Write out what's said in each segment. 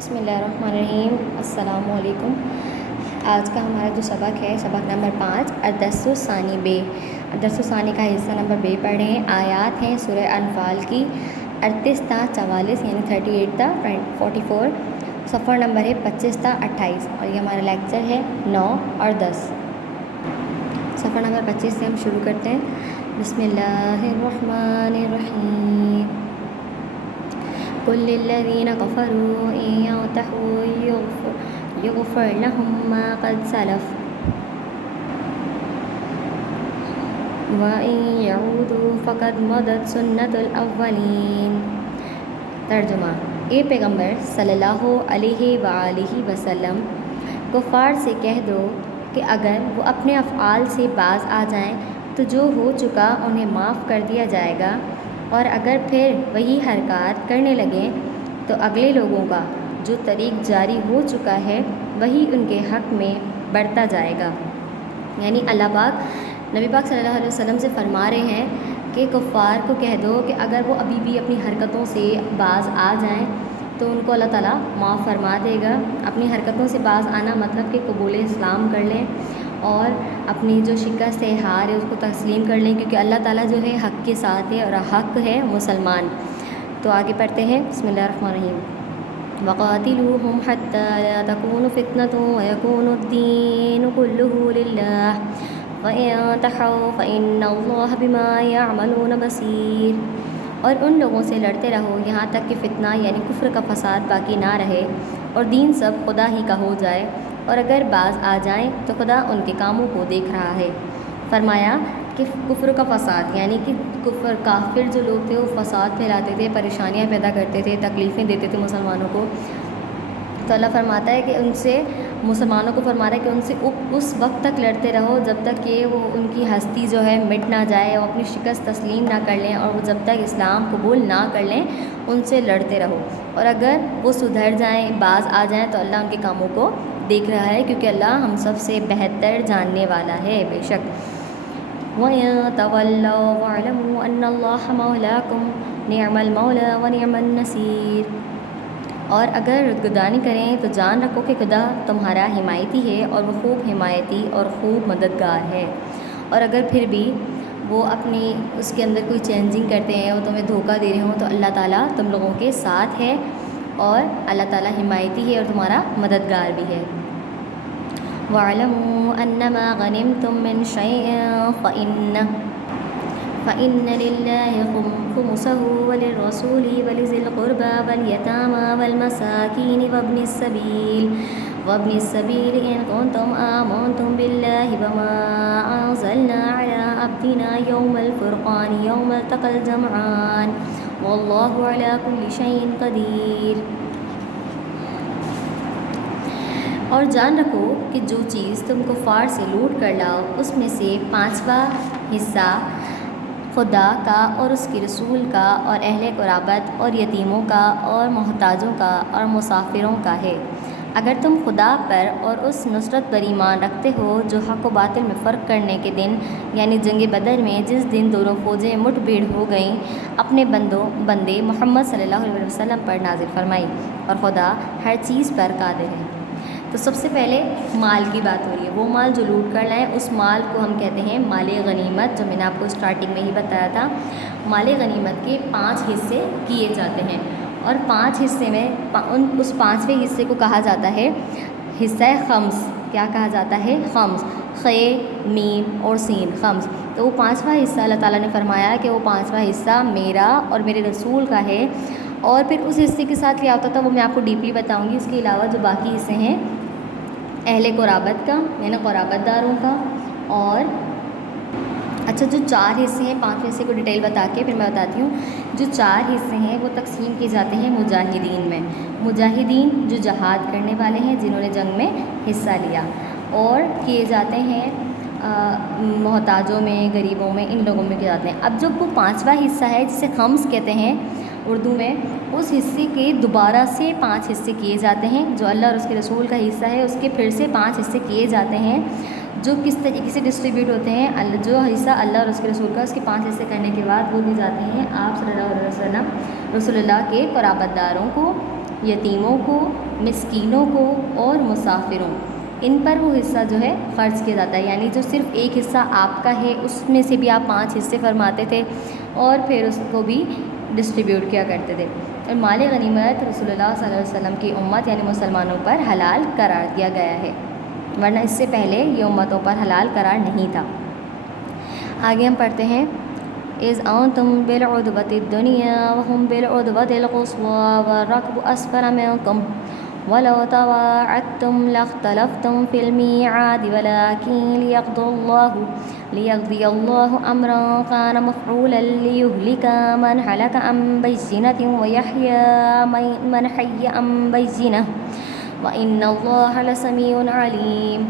بسم اللہ الرحمن الرحیم۔ السلام علیکم۔ آج کا ہمارا جو سبق ہے سبق نمبر 5 الدرس الثانی بے۔ الدرس الثانی کا حصہ نمبر بے پڑھ رہے ہیں۔ آیات ہیں سورہ انفال کی 38 تا 44 یعنی 38 تا 44، صفحہ نمبر ہے 25 تا 28، اور یہ ہمارا لیکچر ہے 9 اور 10۔ صفحہ نمبر 25 سے ہم شروع کرتے ہیں۔ بسم اللہ الرحمن الرحیم۔ قل للذین کفروا ان ينتہوا یغفر لهم ما قد سلف وان يعودوا فقد مضت سنت الاولین۔ ترجمہ: اے پیغمبر صلی اللہ علیہ وآلہ وسلم، کفار سے کہہ دو کہ اگر وہ اپنے افعال سے باز آ جائیں تو جو ہو چکا انہیں معاف کر دیا جائے گا، اور اگر پھر وہی حرکات کرنے لگیں تو اگلے لوگوں کا جو طریق جاری ہو چکا ہے وہی ان کے حق میں بڑھتا جائے گا۔ یعنی اللہ پاک نبی پاک صلی اللہ علیہ وسلم سے فرما رہے ہیں کہ کفار کو کہہ دو کہ اگر وہ ابھی بھی اپنی حرکتوں سے باز آ جائیں تو ان کو اللہ تعالیٰ معاف فرما دے گا۔ اپنی حرکتوں سے باز آنا مطلب کہ قبول اسلام کر لیں اور اپنی جو شکست ہے، ہار ہے، اس کو تسلیم کر لیں، کیونکہ اللہ تعالیٰ جو ہے حق کے ساتھ ہے اور حق ہے مسلمان۔ تو آگے پڑھتے ہیں۔ بسم اللہ الرحمن الرحیم۔ وقاتلوہم حتی لا تکون فتنۃ ویکون الدین کلہ للہ وإن انتہوا فإن اللہ بما یعملون بصیر۔ اور ان لوگوں سے لڑتے رہو یہاں تک کہ فتنہ یعنی کفر کا فساد باقی نہ رہے اور دین سب خدا ہی کا ہو جائے، اور اگر باز آ جائیں تو خدا ان کے کاموں کو دیکھ رہا ہے۔ فرمایا کہ کفر کا فساد یعنی کہ کفر کافر جو لوگ تھے وہ فساد پھیلاتے تھے، پریشانیاں پیدا کرتے تھے، تکلیفیں دیتے تھے مسلمانوں کو، تو اللہ فرماتا ہے کہ ان سے مسلمانوں کو فرما رہا ہے کہ ان سے اس وقت تک لڑتے رہو جب تک کہ وہ ان کی ہستی جو ہے مٹ نہ جائے اور اپنی شکست تسلیم نہ کر لیں، اور وہ جب تک اسلام قبول نہ کر لیں ان سے لڑتے رہو، اور اگر وہ سدھر جائیں، باز آ جائیں تو اللہ ان کے کاموں کو دیکھ رہا ہے، کیونکہ اللہ ہم سب سے بہتر جاننے والا ہے بے شک۔ وَإِن تَوَلَّوْا فَاعْلَمُوا أَنَّ اللَّهَ مَوْلَاكُمْ نِعْمَ الْمَوْلَىٰ وَنِعْمَ النَّصِيرُ۔ اور اگر ردگردانی کریں تو جان رکھو کہ خدا تمہارا حمایتی ہے اور وہ خوب حمایتی اور خوب مددگار ہے۔ اور اگر پھر بھی وہ اپنی اس کے اندر کوئی چینجنگ کرتے ہیں، وہ تمہیں دھوکہ دے رہے ہوں، تو اللہ تعالیٰ تم لوگوں کے ساتھ ہے اور اللہ تعالیٰ حمایتی ہے اور تمہارا مددگار بھی ہے۔ وَاعْلَمُوا أَنَّمَا غَنِمْتُم مِّن شَيْءٍ فَإِنَّ لِلَّهِ خُمُسَهُ وَلِلرَّسُولِ وَلِذِي الْقُرْبَىٰ وَالْيَتَامَىٰ وَالْمَسَاكِينِ وَابْنِ السَّبِيلِ إِن كُنتُمْ آمَنتُم بِاللَّهِ وَمَا أَنزَلْنَا عَلَىٰ عَبْدِنَا يَوْمَ الْفُرْقَانِ يَوْمَ الْتَقَى الْجَمْعَانِ وَاللَّهُ عَلَىٰ كُلِّ شَيْءٍ قَدِيرٌ۔ اور جان رکھو کہ جو چیز تم کفار سے لوٹ کر لاؤ اس میں سے 5واں حصہ خدا کا اور اس کے رسول کا اور اہل قرابت اور یتیموں کا اور محتاجوں کا اور مسافروں کا ہے، اگر تم خدا پر اور اس نصرت پر ایمان رکھتے ہو جو حق و باطل میں فرق کرنے کے دن یعنی جنگ بدر میں جس دن دونوں فوجیں مٹ بھیڑ ہو گئیں اپنے بندے محمد صلی اللہ علیہ وسلم پر نازل فرمائی، اور خدا ہر چیز پر قادر ہے۔ تو سب سے پہلے مال کی بات ہو رہی ہے، وہ مال جو لوٹ کر لائیں اس مال کو ہم کہتے ہیں مال غنیمت، جو میں نے آپ کو اسٹارٹنگ میں ہی بتایا تھا۔ مال غنیمت کے 5 حصے کیے جاتے ہیں، اور 5 حصے میں اس 5ویں حصے کو کہا جاتا ہے حصہ خمس۔ کیا کہا جاتا ہے؟ خمس، خے میم اور سین، خمس۔ تو وہ 5واں حصہ اللہ تعالیٰ نے فرمایا کہ وہ 5واں حصہ میرا اور میرے رسول کا ہے، اور پھر اس حصے کے ساتھ کیا ہوتا تھا وہ میں آپ کو ڈیپلی بتاؤں گی۔ اس کے علاوہ جو باقی حصے ہیں اہل قرابت کا یعنی قرابت داروں کا، اور اچھا جو 4 حصے ہیں، 5 حصے کو ڈیٹیل بتا کے پھر میں بتاتی ہوں۔ جو 4 حصے ہیں وہ تقسیم کیے جاتے ہیں مجاہدین میں، مجاہدین جو جہاد کرنے والے ہیں جنہوں نے جنگ میں حصہ لیا، اور کیے جاتے ہیں محتاجوں میں، غریبوں میں، ان لوگوں میں کیے جاتے ہیں۔ اب جب وہ 5واں حصہ ہے جسے خمس کہتے ہیں اردو میں، اس حصے کے دوبارہ سے 5 حصے کیے جاتے ہیں، جو اللہ اور اس کے رسول کا حصہ ہے اس کے پھر سے 5 حصے کیے جاتے ہیں، جو کس طریقے سے ڈسٹریبیوٹ ہوتے ہیں۔ جو حصہ اللہ اور اس کے رسول کا اس کے 5 حصے کرنے کے بعد وہ دی جاتے ہیں آپ صلی اللہ علیہ وسلم رسول اللہ کے قرابت داروں کو، یتیموں کو، مسکینوں کو اور مسافروں، ان پر وہ حصہ جو ہے خرچ کیا جاتا ہے. یعنی جو صرف ایک حصہ آپ کا ہے اس میں سے بھی آپ 5 حصے فرماتے تھے اور پھر اس کو بھی ڈسٹریبیوٹ کیا کرتے تھے. اور مال غنیمت رسول اللہ صلی اللہ علیہ وسلم کی امت یعنی مسلمانوں پر حلال قرار دیا گیا ہے، ورنہ اس سے پہلے یہ امتوں پر حلال قرار نہیں تھا. آگے ہم پڑھتے ہیں اذ انتم بالعدوۃ الدنیا وهم بالعدوۃ القصوى والركب اسفل منكم ولو تواعدتم لاختلفتم في الميعاد ولكن ليقضي الله امرا كان مفعولا ليهلك من هلك عن بينة ويحيى من حي عن بينة وان الله لسميع عليم.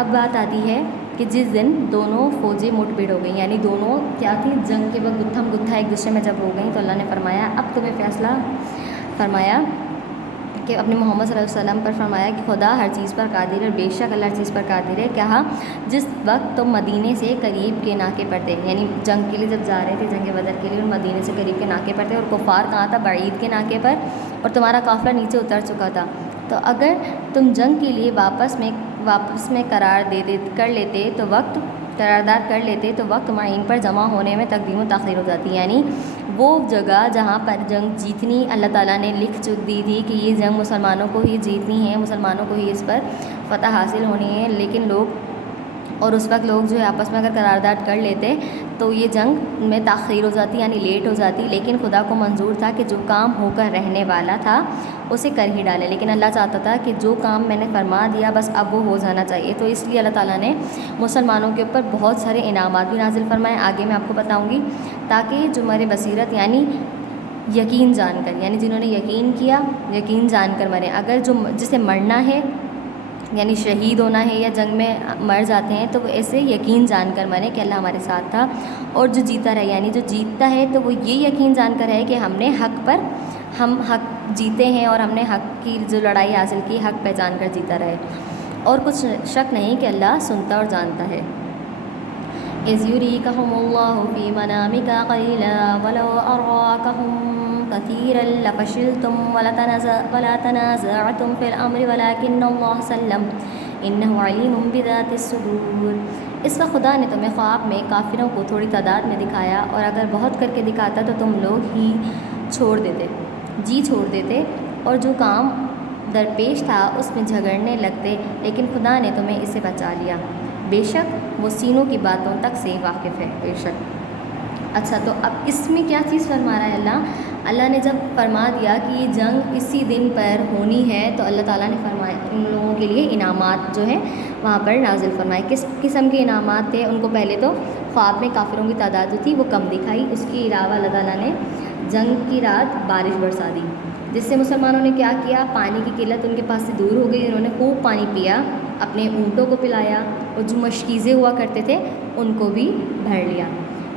اب بات آتی ہے کہ جس دن دونوں فوجیں مٹ بھیڑ ہو گئیں، یعنی دونوں کیا تھی، جنگ کے وقت گتھم گتھا ایک دوسرے میں جب ہو گئیں، تو اللہ نے فرمایا اب تمہیں فیصلہ فرمایا کہ اپنے محمد صلی اللہ علیہ وسلم پر فرمایا کہ خدا ہر چیز پر قادر ہے، بے شک اللہ ہر چیز پر قادر ہے. کہا جس وقت تم مدینے سے قریب کے ناکے پر تھے، یعنی جنگ کے لیے جب جا رہے تھے، جنگ بدر کے لیے، اور مدینے سے قریب کے ناکے پر تھے، اور کفار کہاں تھا، بعید کے ناکے پر، اور تمہارا قافلہ نیچے اتر چکا تھا. تو اگر تم جنگ کے لیے واپس میں قرارداد کر لیتے تو وقت معین پر جمع ہونے میں تقدیم و تاخیر ہو جاتی. یعنی وہ جگہ جہاں پر جنگ جیتنی اللہ تعالیٰ نے لکھ چک دی تھی کہ یہ جنگ مسلمانوں کو ہی جیتنی ہے، مسلمانوں کو ہی اس پر فتح حاصل ہونی ہے، لیکن لوگ اور اس وقت لوگ جو ہے آپس میں اگر قرارداد کر لیتے تو یہ جنگ میں تاخیر ہو جاتی، یعنی لیٹ ہو جاتی. لیکن خدا کو منظور تھا کہ جو کام ہو کر رہنے والا تھا اسے کر ہی ڈالے، لیکن اللہ چاہتا تھا کہ جو کام میں نے فرما دیا بس اب وہ ہو جانا چاہیے. تو اس لیے اللہ تعالیٰ نے مسلمانوں کے اوپر بہت سارے انعامات بھی نازل فرمائے، آگے میں آپ کو بتاؤں گی، تاکہ جو مرے بصیرت یعنی یقین جان کر، یعنی جنہوں نے یقین کیا، یقین جان کر مرے. اگر جسے مرنا ہے یعنی شہید ہونا ہے یا جنگ میں مر جاتے ہیں تو وہ ایسے یقین جان کر مرے کہ اللہ ہمارے ساتھ تھا. اور جو جیتا رہے یعنی جو جیتتا ہے تو وہ یہ یقین جان کر ہے کہ ہم حق جیتے ہیں اور ہم نے حق کی جو لڑائی حاصل کی حق پہچان کر جیتا رہے، اور کچھ شک نہیں کہ اللہ سنتا اور جانتا ہے. اذ یریکہم اللہ فی منامک قلیلا ولو اراکہم كثيرا لفشلتم ولا تنازعتم في الامر ولكن الله سلم انه عليم بذات الصدور. اس وقت خدا نے تمہیں خواب میں کافروں کو تھوڑی تعداد میں دکھایا، اور اگر بہت کر کے دکھاتا تو تم لوگ ہی چھوڑ دیتے اور جو کام درپیش تھا اس میں جھگڑنے لگتے، لیکن خدا نے تمہیں اسے بچا لیا. بے شک وہ سینوں کی باتوں تک سے واقف ہے. بے شک. اچھا، تو اب اس میں کیا چیز فرما رہا ہے اللہ نے جب فرما دیا کہ یہ جنگ اسی دن پر ہونی ہے تو اللہ تعالیٰ نے فرمایا ان لوگوں کے لیے انعامات جو ہیں وہاں پر نازل فرمائے. کس قسم کے انعامات تھے؟ ان کو پہلے تو خواب میں کافروں کی تعداد جو تھی وہ کم دکھائی، اس کے علاوہ اللہ تعالیٰ نے جنگ کی رات بارش برسا دی، جس سے مسلمانوں نے کیا کیا، پانی کی قلت ان کے پاس سے دور ہو گئی، انہوں نے خوب پانی پیا، اپنے اونٹوں کو پلایا، اور جو مشکیزیں ہوا کرتے تھے ان کو بھی بھر لیا.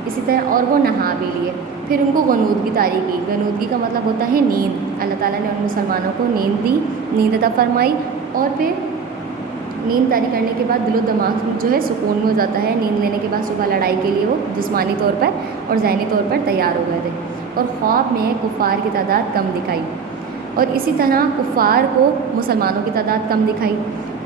اسی طرح اور وہ نہا بھی لیے. پھر ان کو غنودگی طاری کی. غنودگی کا مطلب ہوتا ہے نیند. اللہ تعالیٰ نے ان مسلمانوں کو نیند دی، نیند عطا فرمائی، اور پھر نیند طاری کرنے کے بعد دل و دماغ جو ہے سکون میں ہو جاتا ہے. نیند لینے کے بعد صبح لڑائی کے لیے وہ جسمانی طور پر اور ذہنی طور پر تیار ہو گئے تھے. اور خواب میں کفار کی تعداد کم دکھائی، اور اسی طرح کفار کو مسلمانوں کی تعداد کم دکھائی،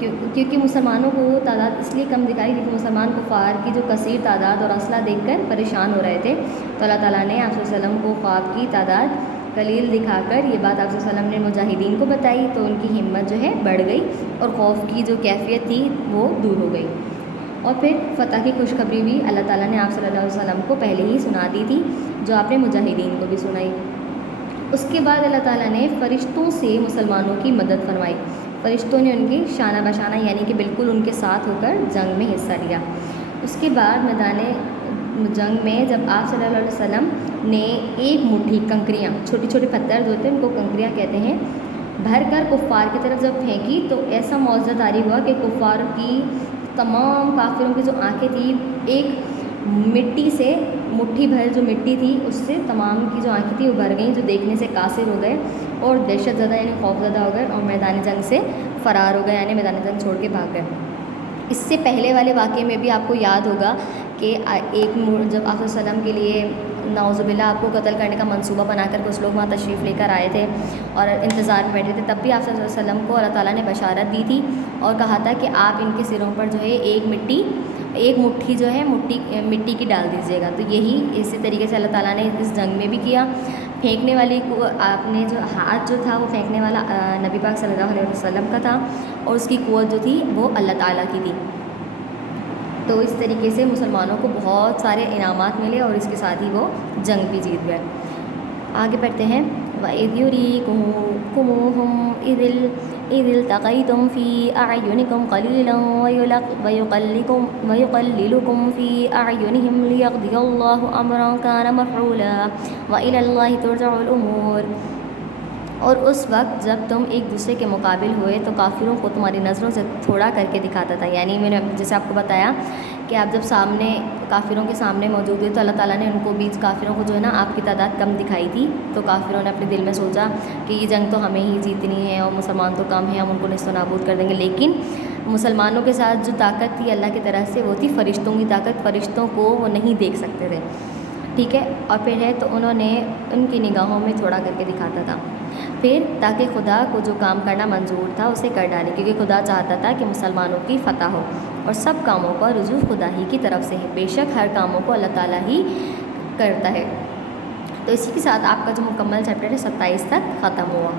کیونکہ مسلمانوں کو وہ تعداد اس لیے کم دکھائی کیونکہ مسلمان کفار کی جو کثیر تعداد اور اسلحہ دیکھ کر پریشان ہو رہے تھے. تو اللہ تعالیٰ نے آپ صلی اللہ علیہ وسلم کو خواب کی تعداد قلیل دکھا کر یہ بات آپ صلی اللہ علیہ وسلم نے مجاہدین کو بتائی، تو ان کی ہمت جو ہے بڑھ گئی اور خوف کی جو کیفیت تھی وہ دور ہو گئی. اور پھر فتح کی خوشخبری بھی اللہ تعالیٰ نے آپ صلی اللہ علیہ وسلم کو پہلے ہی سنا دی تھی، جو آپ نے مجاہدین کو بھی سنائی. اس کے بعد اللہ تعالیٰ نے فرشتوں سے مسلمانوں کی مدد فرمائی. فرشتوں نے ان کی شانہ بشانہ یعنی کہ بالکل ان کے ساتھ ہو کر جنگ میں حصہ لیا. اس کے بعد میدان جنگ میں جب آپ صلی اللہ علیہ وسلم نے ایک مٹھی کنکریاں، چھوٹی چھوٹی پتھر جو ہوتے ہیں ان کو کنکریاں کہتے ہیں، بھر کر کفار کی طرف جب پھینکی تو ایسا معجزہ طاری ہوا کہ کفار کی تمام کافروں کی جو آنکھیں تھیں ایک مٹی سے، مٹھی بھر جو مٹی تھی اس سے تمام کی جو آنکھیں تھیں وہ بھر گئیں، جو دیکھنے سے قاصر ہو گئے اور دہشت زدہ یعنی خوف زدہ ہو گئے اور میدان جنگ سے فرار ہو گئے، یعنی میدان جنگ چھوڑ کے بھاگ گئے. اس سے پہلے والے واقعے میں بھی آپ کو یاد ہوگا کہ جب آپ صلی اللہ علیہ وسلم کے لیے نعوذ باللہ آپ کو قتل کرنے کا منصوبہ بنا کر کچھ لوگ وہاں تشریف لے کر آئے تھے اور انتظار میں بیٹھے تھے، تب بھی آپ صلی اللہ علیہ وسلم کو اللہ تعالیٰ نے بشارت دی تھی اور کہا تھا کہ آپ ان کے سروں پر جو ہے ایک مٹھی جو ہے مٹی کی ڈال دیجیے گا۔ تو یہی اسی طریقے سے اللہ تعالیٰ نے اس جنگ میں بھی کیا۔ پھینکنے والی کو آپ نے جو ہاتھ جو تھا وہ پھینکنے والا نبی پاک صلی اللہ علیہ وسلم کا تھا اور اس کی قوت جو تھی وہ اللہ تعالیٰ کی تھی۔ تو اس طریقے سے مسلمانوں کو بہت سارے انعامات ملے اور اس کے ساتھ ہی وہ جنگ بھی جیت گئے۔ آگے پڑھتے ہیں وَإِذْ يُرِيكُمُوهُمْ إِذِ الْتَقَيْتُمْ فِي أَعْيُنِكُمْ قَلِيلًا وَيُقَلِّلُكُمْ فِي أَعْيُنِهِمْ لِيَقْضِيَ اللَّهُ أَمْرًا كَانَ مَفْعُولًا وَإِلَى اللَّهِ تُرْجَعُ الْأُمُورُ۔ اور اس وقت جب تم ایک دوسرے کے مقابل ہوئے تو کافروں کو تمہاری نظروں سے تھوڑا کر کے دکھاتا تھا، یعنی میں نے جیسے آپ کو بتایا کہ آپ جب سامنے کافروں کے سامنے موجود ہوئے تو اللہ تعالیٰ نے ان کو بیچ کافروں کو جو ہے نا آپ کی تعداد کم دکھائی تھی، تو کافروں نے اپنے دل میں سوچا کہ یہ جنگ تو ہمیں ہی جیتنی ہے اور مسلمان تو کم ہیں، ہم ان کو نصف و نابود کر دیں گے۔ لیکن مسلمانوں کے ساتھ جو طاقت تھی اللہ کی طرف سے وہ تھی فرشتوں کی طاقت، فرشتوں کو وہ نہیں دیکھ سکتے تھے، ٹھیک ہے۔ اور پھر ہے تو انہوں نے ان کی نگاہوں میں تھوڑا کر کے دکھاتا تھا، پھر تاکہ خدا کو جو کام کرنا منظور تھا اسے کر ڈالے، کیونکہ خدا چاہتا تھا کہ مسلمانوں کی فتح ہو اور سب کاموں کا رجوع خدا ہی کی طرف سے ہے، بے شک ہر کاموں کو اللہ تعالیٰ ہی کرتا ہے۔ تو اسی کے ساتھ آپ کا جو مکمل چیپٹر ہے 27 تک ختم ہوا۔